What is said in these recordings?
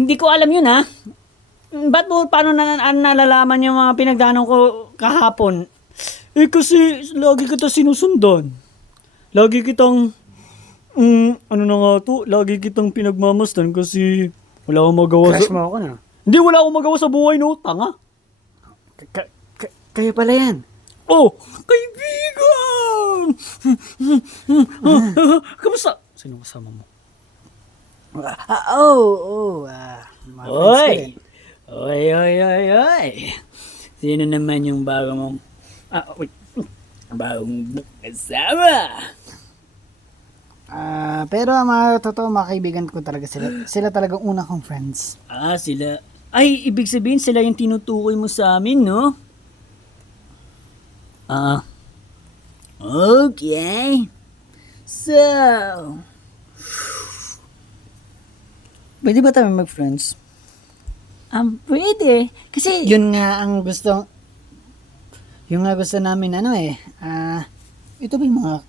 Hindi ko alam yun, ha? Ba't mo, paano nalalaman yung mga pinagdaanan ko kahapon? Kasi lagi kita sinusundan. Lagi kitang, ano na nga to, lagi kitang pinagmamasdan kasi wala akong magawa Crush mo ako na. Hindi, wala akong magawa sa buhay, no? Tanga. Kayo pala yan. Oh, kaibigan! Kamusta? Sino kasama mo? Mga friends ko Oy! rin. Oy! Sino naman yung bago mong... wait. Bagong kasama? Pero mga totoo, mga kaibigan ko talaga sila. Sila talagang una kong friends. Sila... Ay, ibig sabihin sila yung tinutukoy mo sa amin, no? Okay. So... Pwede ba tayo mag-friends? Pwede. Kasi... Yun nga ang gusto... Yung nga gusto namin, ito ba yung mga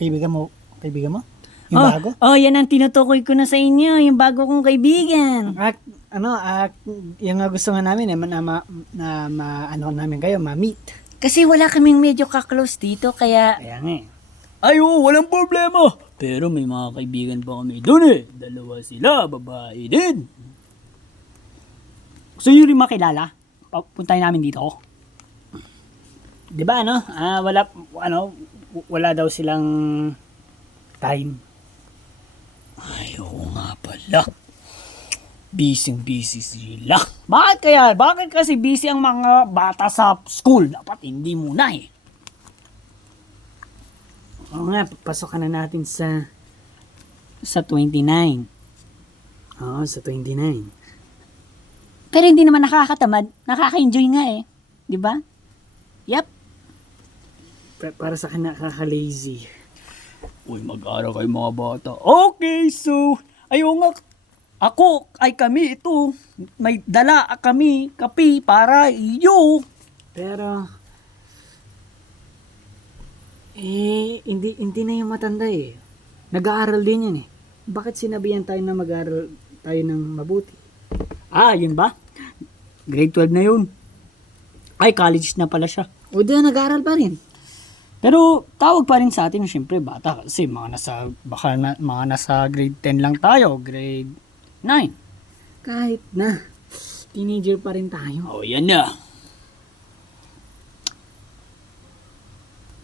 kaibigan mo? Kaibigan mo? Yung bago? yan ang tinutukoy ko na sa inyo, yung bago kong kaibigan. Yung nga gusto nga namin, namin kayo, ma-meet. Kasi wala kaming medyo ka-close dito, kaya... Kaya nga eh. Ay, walang problema. Pero may mga kaibigan pa kami doon eh. Dalawa sila, babae din. Gusto nyo rin makilala? Puntahin namin dito. Di ba wala daw silang time. Ay, oo nga pala. Busy sila. Bakit kaya? Bakit kasi busy ang mga bata sa school? Dapat hindi muna eh. Oo nga, pasokan na natin sa 29. Oo, sa 29. Pero hindi naman nakakatamad. Nakaka-enjoy nga eh. Di ba? Yep. Para sa akin nakaka-lazy. Uy, mag-aral kayo mga bata. Okay, so, ayaw nga, kami ito, may dala kami, kapi, para iyo. Pero, hindi na yung matanda eh. Nag-aaral din yan eh. Bakit sinabihan tayo na mag-aaral tayo ng mabuti? Yun ba? Grade 12 na yun. Ay, college na pala siya. O di nag-aaral pa rin. Pero tawag pa rin sa atin, syempre bata kasi mga nasa grade 10 lang tayo, grade 9. Kahit na. Teenager pa rin tayo. Oh, yan na.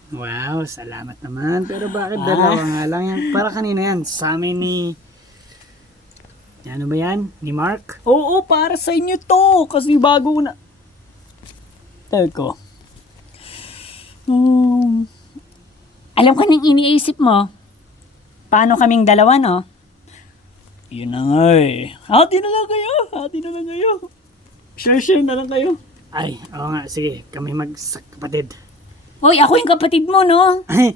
Wow, salamat naman. Pero bakit dalawa nga lang yan? Para kanina yan. Sa amin ni... Ano ba yan? Ni Mark? Oo, para sa inyo to kasi bago na. Teko. Alam ko nang iniisip mo. Paano kaming dalawa, no? Yun na nga eh. Hati na lang kayo. Share na lang kayo. Ay, oo nga. Sige, kami magkapatid. Hoy, ako yung kapatid mo, no? Ay,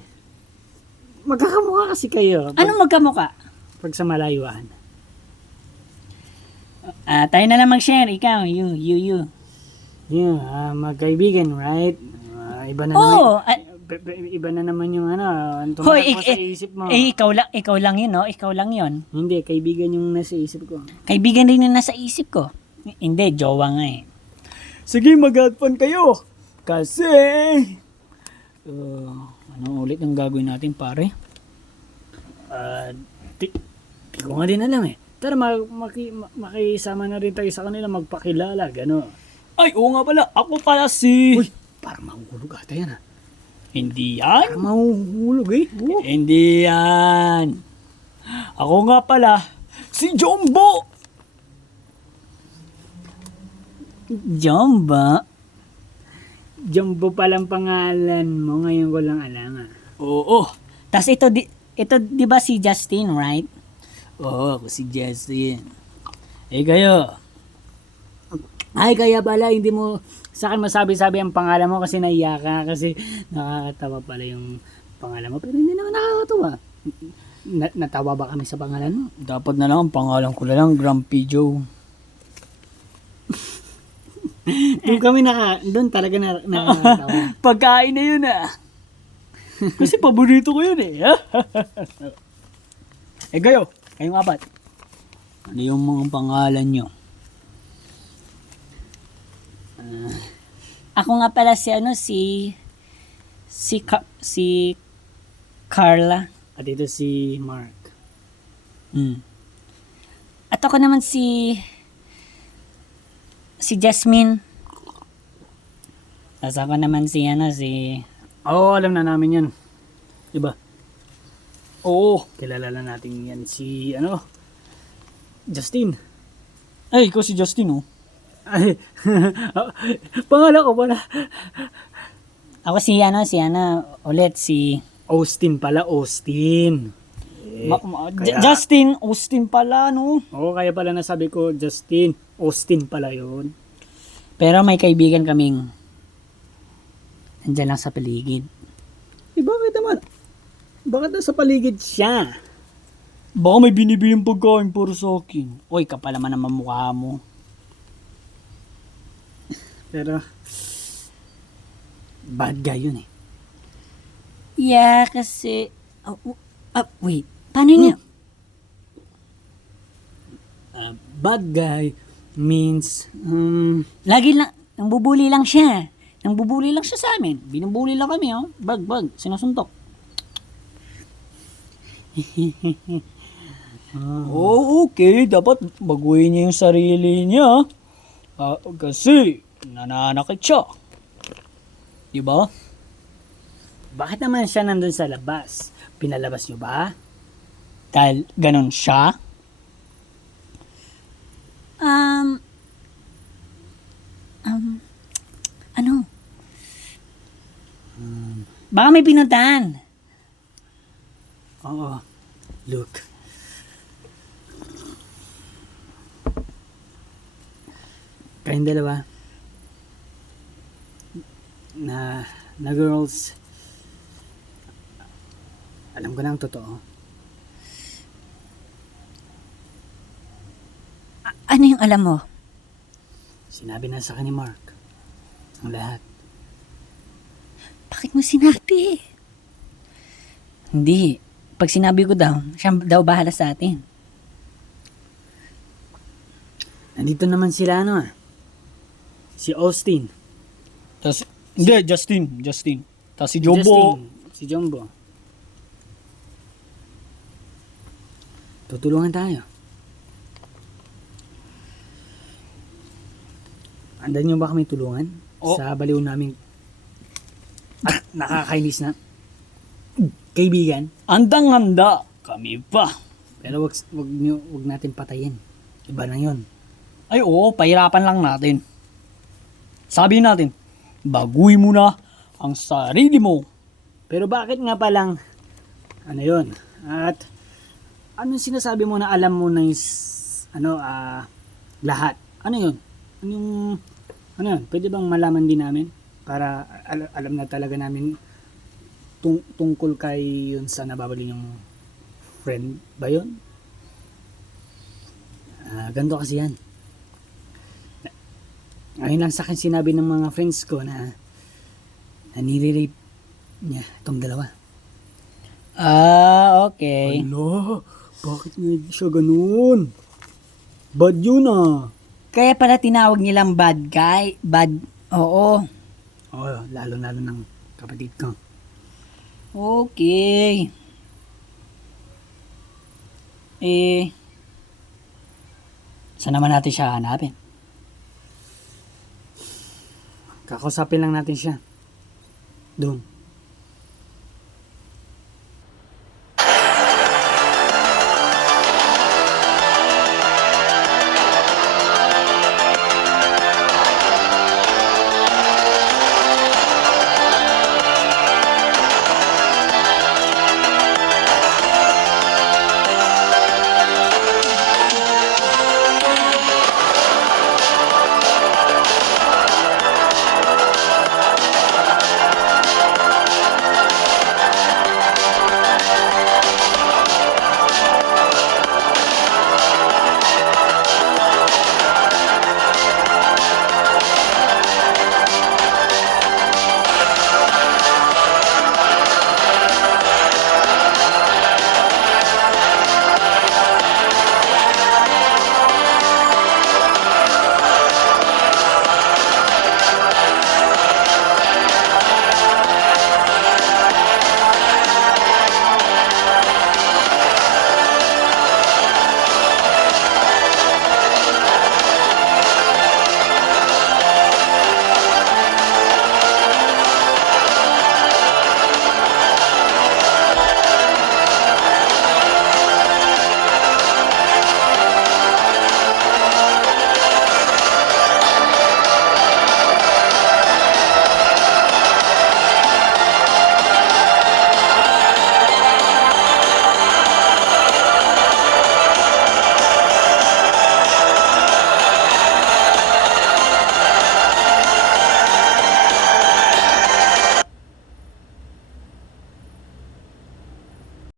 magkakamukha kasi kayo. Anong magkamuka? Pag sa malayuan. Tayo na lang mag-share. Ikaw, you. Yeah, magkaibigan, right? Iba na Oo. iba na naman yung Hoy, tumatak mo sa isip mo. ikaw lang yun, no? Ikaw lang yun. Hindi, kaibigan yung nasa isip ko. Kaibigan rin yung nasa isip ko. Hindi, jowa nga eh. Sige, mag-have fun kayo. Kasi... Ano ulit ang gagawin natin, pare? Di ko nga din alam eh. Tara, makisama na rin tayo sa kanila, magpakilala, gano'n. Ay, oo nga pala. Ako pala si... Uy, parang mahuhulog ata yan Hindi yan. Parang mahuhulog eh. Hindi yan. Ako nga pala, si Jumbo. Jumbo? Jumbo palang pangalan mo, ngayon ko lang alam Oo. Tas ito di ba si Justin, right? Oo, ako si Justin. Kayo? Ay, kaya pala, hindi mo sa akin masabi-sabi ang pangalan mo kasi naiyak ka kasi nakakatawa pala yung pangalan mo. Pero hindi naman nakakatawa. Natawa ba kami sa pangalan mo? Dapat na lang, ang pangalan ko na lang, Grumpy Joe. Doon talaga nakakatawa. Pagkain na yun Kasi paborito ko yun kayo, kayong apat. Ano yung mga pangalan nyo? Ako nga pala si ano, si Carla. At ito si Mark. At ako naman si Jasmine. Tapos ako naman si Oo, alam na namin yan. Diba? Oo. Kilala na natin yan si Justin. Ay, ikaw si Justin, oh. Ay, pangalan ko pala. Ako si ulit si Austin pala, Austin. Justin, Austin pala, no? Oo, kaya pala nasabi ko Justin, Austin pala yun. Pero may kaibigan kaming nandyan lang sa paligid. Bakit naman? Bakit nasa paligid siya? Baka may binibiling pagkain para sa akin. Uy, kapal naman ang mukha mo. Pero, bad guy yun eh. Yeah, kasi... wait. Paano niya? Bad guy means, Lagi lang, nangbubuli lang siya. Nangbubuli lang siya sa amin. Binubuli lang kami, oh. Bag, sinusuntok. Oh, okay. Dapat baguhin niya yung sarili niya. Kasi nananakit siya. Diba? bakit naman siya nandun sa labas? Pinalabas nyo ba? Dahil ganon siya. Ano? Baka may pinuntahan. Oo. Look. Kayong dalawa na girls, alam ko na ang totoo. Ano yung alam mo? Sinabi na sa akin ni Mark ang lahat. Bakit mo sinabi? Hindi. Pag sinabi ko daw, siya daw bahala sa atin. Nandito naman sila si Austin. Hindi, Justin. Tapos si Jumbo. Si Jumbo. Tutulungan tayo. Andan nyo ba kami tulungan? Oh. Sa baliw namin at nakakainis na kaibigan. Andang-handa kami pa. Pero wag natin patayin. Iba na yun. Ay oo, pahirapan lang natin. Sabi natin, baguhin mo na ang sarili mo. Pero bakit nga palang yun? At anong sinasabi mo na alam mo na yung lahat? Ano yun? Ano yun? Pwede bang malaman din namin? Para alam na talaga namin tungkol kay yun sa nababali yung friend ba yun? Ganito kasi yan. Ngayon lang sa akin sinabi ng mga friends ko na nire-rape niya itong dalawa. Okay. Ala, bakit nga siya ganun? Bad yun Kaya pala tinawag nilang bad guy. Oo. Oo, lalo-lalo ng kapatid ko. Okay. Saan naman natin siya hanapin? Kakausapin lang natin siya. Doon.